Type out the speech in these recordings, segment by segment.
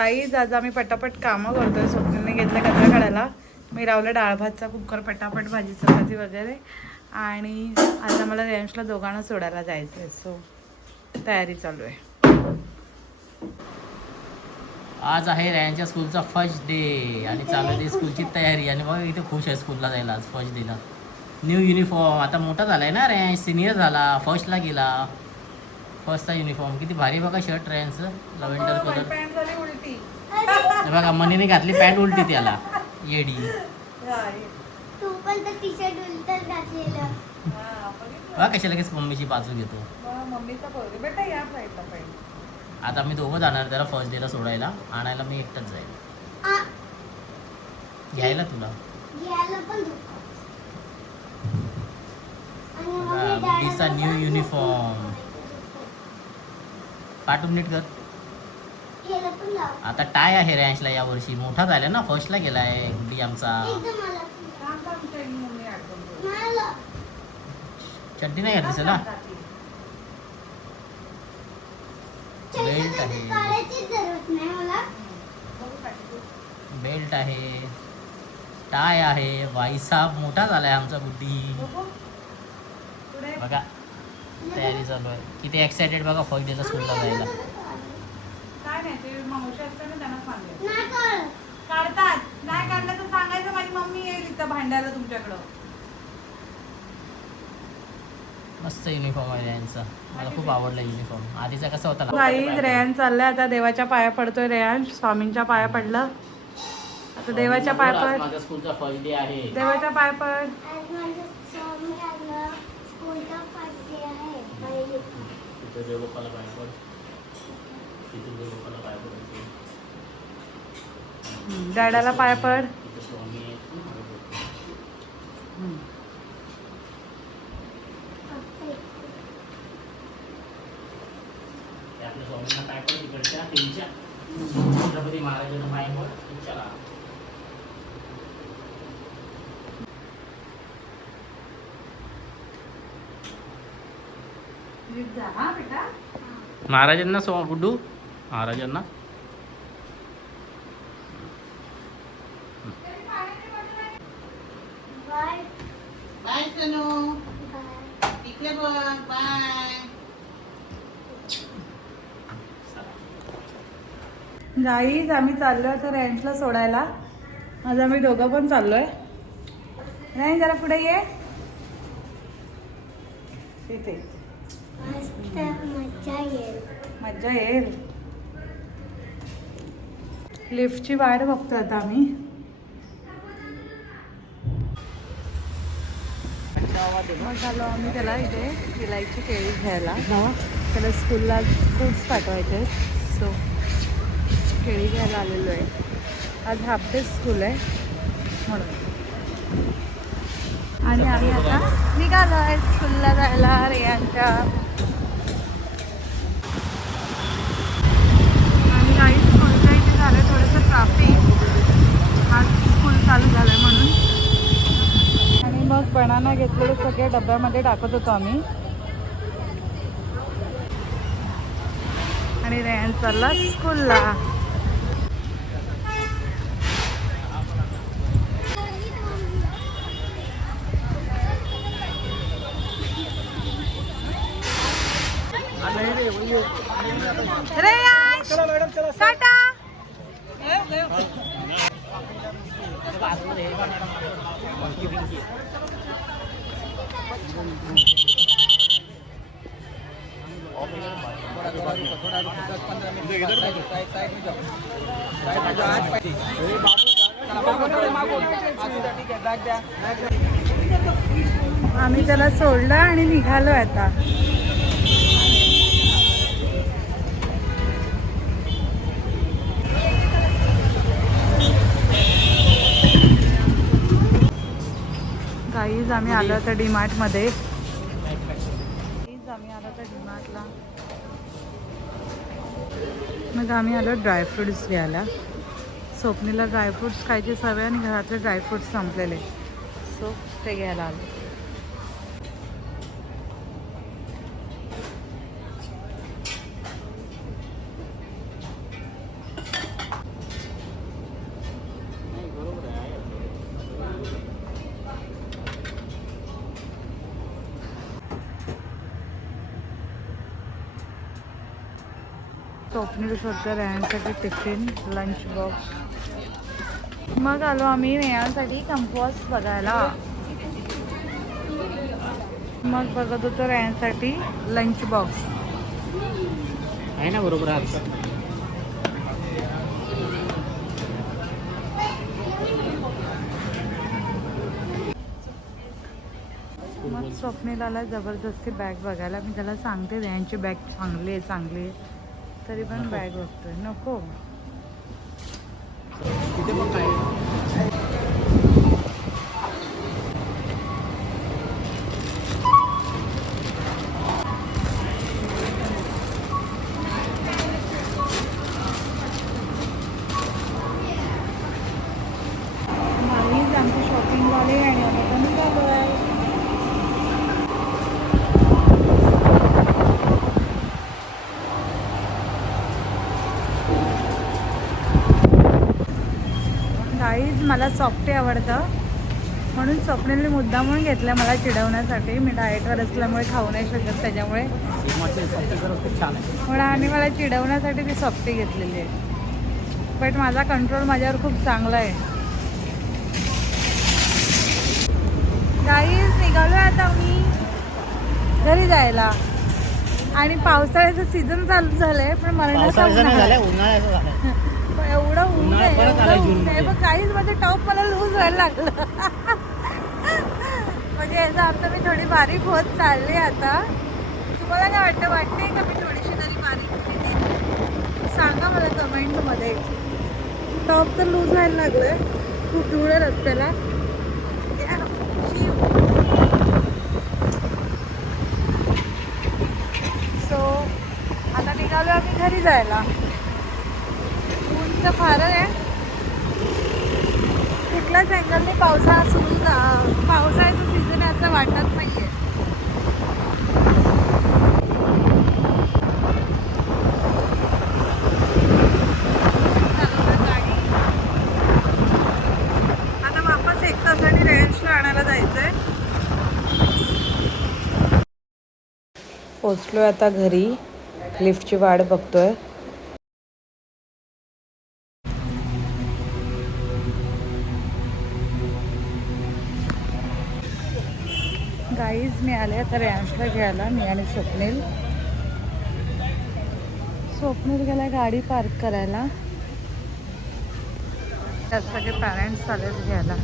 काहीच आज आम्ही पटापट कामं करतोय. स्वप्नीने घेतलं कचरा काढायला, मी रावलं डाळ भातचा कुकर, पटापट भाजी चपाती वगैरे. आणि आज आम्हाला रेंजला दोघांना सोडायला जायचं आहे, सो तयारी चालू आहे. आज आहे रॅनच्या स्कूलचा फर्स्ट डे आणि चालू आहे स्कूलची तयारी. आणि बघा इथे खुश आहे स्कूलला जायला आज फर्स्ट डेला. न्यू युनिफॉर्म, आता मोठा झाला आहे ना रॅन, सिनियर झाला, फर्स्टला गेला. फर्स्टचा युनिफॉर्म किती भारी बघा, शर्ट रॅनचं लव्हेंडर कलर. बघा मनीने घातली पॅन्ट उलटी त्याला येडी. बघा कशा लगेच मम्मीची बाजू घेतो. आता मी दोघं जाणार त्याला फर्स्ट डेला सोडायला, आणायला मी एकटाच जाईल. घ्यायला तुला गुड्डीचा न्यू युनिफॉर्म पाठवून नीट कर. आता टाय आहे रॅन्चला या वर्षी, मोठा झाला ना, फर्स्टला गेला आहे गुड्डी आमचा. चड्डी नाही घातली चला. बेल्ट आहे, बेल्ट आहे, टाय आहे. वाईसाब मोठा झालाय आमचा गुड्डी. बघा तयारी चालू आहे. किती एक्सायटेड बघा फर्स्ट डेला स्कूलला जायला. काय नाही ते मावशी असतात ना, त्यांना सांगायचं काढतात. नाही काढलं तर सांगायचं माझी मम्मी येईल इथं भांडायला तुमच्याकडं. मस्त युनिफॉर्म आहे रेयांचा, मला खूप आवडला युनिफॉर्म. आधीचा कसा होता. काही रेयान चाललाय आता, देवाच्या पाया पडतोय रेयान. स्वामींच्या पाया पडलं आता, देवाच्या पाया पड. माझ्या स्कूलचा फर्स्ट डे आहे. देवाच्या पाया पड. देवबाप्पाला पाया पड. तिथे देवबाप्पाला पाया पडायचे. डॅडाला पाया पड. तिथे स्वामी आहे. आपल्या स्वामींना पाय पड. तिकडच्या त्यांच्या छत्रपती महाराजांना पाय पड. चला महाराजांना गुड्डू महाराजांना. बाय सनू, इकडे बघ. बाय. गाईज आम्ही चाललोय तर रेंजला सोडायला. आज आम्ही दोघं पण चाललोय. नाही जरा पुढे ये. तिथे मज्जा येईल. लिफ्टची वाट बघतोय आता आम्ही. झालो आम्ही त्याला इथे इलायची केळी घ्यायला. त्याला स्कूलला फ्रूट्स पाठवायचे, सो केळी घ्यायला आलेलो आहे. आज हाफ डे स्कूल आहे म्हणून. आणि आम्ही आता निघालो आहे स्कूलला जायला रेयांच्या. आणि काही स्कूलच्या इथे झालं थोडंसं ट्रॅफिक, आज स्कूल चालू झालं आहे म्हणून. आणि मग बनाना घेतलेले सगळे डब्यामध्ये टाकत होतो आम्ही. आणि रेयान चालला स्कूलला. टाटा. आम्ही त्याला सोडलं आणि निघालो आता. गाईज आम्ही आलो तर डीमार्टमध्ये. आम्ही आलो तर डीमार्टला. मग आम्ही आलो ड्रायफ्रुट्स घ्यायला. स्वप्नीला ड्रायफ्रुट्स खायची सवय आणि घरातले ड्रायफ्रुट्स संपलेले, सो ते घ्यायला आलो. स्वप्नील शोधतो रेहानसाठी टिफिन लंच बॉक्स. मग आलो आम्ही रेहानसाठी कंपॉस बघायला. मग बघत होतो रेहानसाठी लंच बॉक्स. आहे ना बरोबर आज. मग स्वप्नीलाला जबरदस्ती बॅग बघायला. मी त्याला सांगते रेहानची बॅग चांगली आहे चांगली आहे, तरी पण बॅग बघतोय. नको. तिथे पण काय नाहीच आमची शॉपिंग झाली आणि आम्ही पण निघालो आहे. गाईज मला सॉफ्टी आवडतं म्हणून स्वप्नीलने मुद्दा म्हणून घेतलं मला चिडवण्यासाठी. मी डाएटवर असल्यामुळे खाऊ नाही शकत त्याच्यामुळे. खूप छान आहे. म्हणून आणि मला चिडवण्यासाठी ती सॉफ्टी घेतलेली आहे. बट माझा कंट्रोल माझ्यावर खूप चांगला आहे. गाईज निघालो आता मी घरी जायला. आणि पावसाळ्याचं सीझन चालू झालंय पण मरणाचा झालंय, उन्हाळ्याचं झालंय. एवढं ऊन आहे, परत एवढं आलाय ऊन जूनमध्ये. आहे. पण काहीच माझं टॉप मला लूज व्हायला लागलं. म्हणजे याचा अर्थ मी थोडी बारीक होत चालली आता. तुम्हाला काय वाटते का मी थोडीशी तरी बारीक केली? सांगा मला कमेंटमध्ये. टॉप तर लूज व्हायला लागलं खूप धूळ रस्त्याला. सो आता निघालो आम्ही घरी जायला. ऊन तर फार आहे. कुठल्याच अँगलने पावसाळा पावसाळ्याचं सीझन आहे असं वाटत नाहीये. गाडी आता वापस 1 तासाने रेंजला आणायला जायचंय. पोचलोय आता घरी. लिफ्टची वाट बघतोय. गाईज मी आले आता रेहानला घ्यायला. मी आणि स्वप्नील गेला गाडी पार्क करायला. त्यात सगळे पॅरेंट्स आलेत घ्यायला.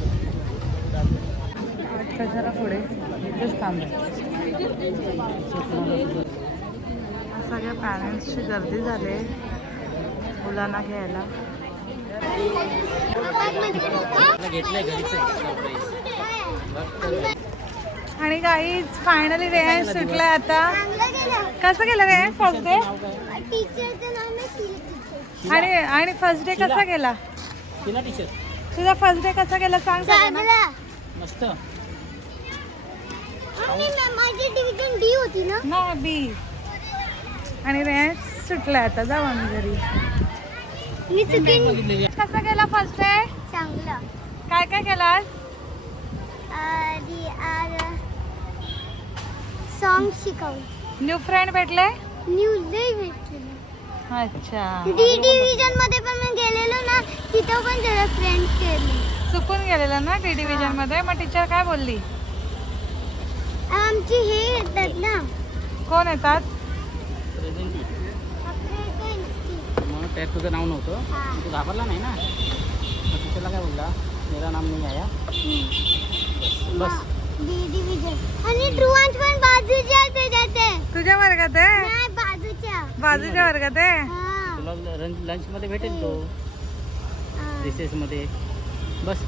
जरा पुढे इथेच थांबले. सगळ्या पॅरेंट्सची गर्दी झाली मुलांना घ्यायला. घेतलंय घरीच आणि गाईज फायनली रेहान सुटलाय आता. कसं गेलं रेहान फर्स्ट डे? आणि फर्स्ट डे कसा गेला तुझा? फर्स्ट डे कसा गेला सांग सगळ्यांना. मस्त. माझी डिव्हिजन डी होती ना. ना बी. आणि रेहान सुटलाय आता. जाऊ आम्ही घरी. मी चुकीन. कसा गेला फर्स्ट डे? चांगला. काय काय केलास? सॉन्ग शिकवलं. न्यू फ्रेंड भेटले? न्यूजही भेटली. अच्छा. डी डिव्हिजन मध्ये पण मी गेलेलो ना, तिथं पण जरा फ्रेंड्स केले. चुकून गेलेला ना डी डिव्हिजन मध्ये. मग टीचर काय बोलली? आमची हे येतात ना. कोण येतात? मग त्यात तुझं नाव नव्हतं, तू घाबरला नाही ना. मग टीचरला काय बोलला? मेरा नाम नाही आया. बस. डी डिव्हिजन आणि ट्रुवांच पण बाजूच्या जाते. तुझ्या वर्गात आहे? नाही, बाजूच्या वर्गात आहे. हा. तुला लंच मध्ये भेटेल तो हा. रिसेस मध्ये. बस.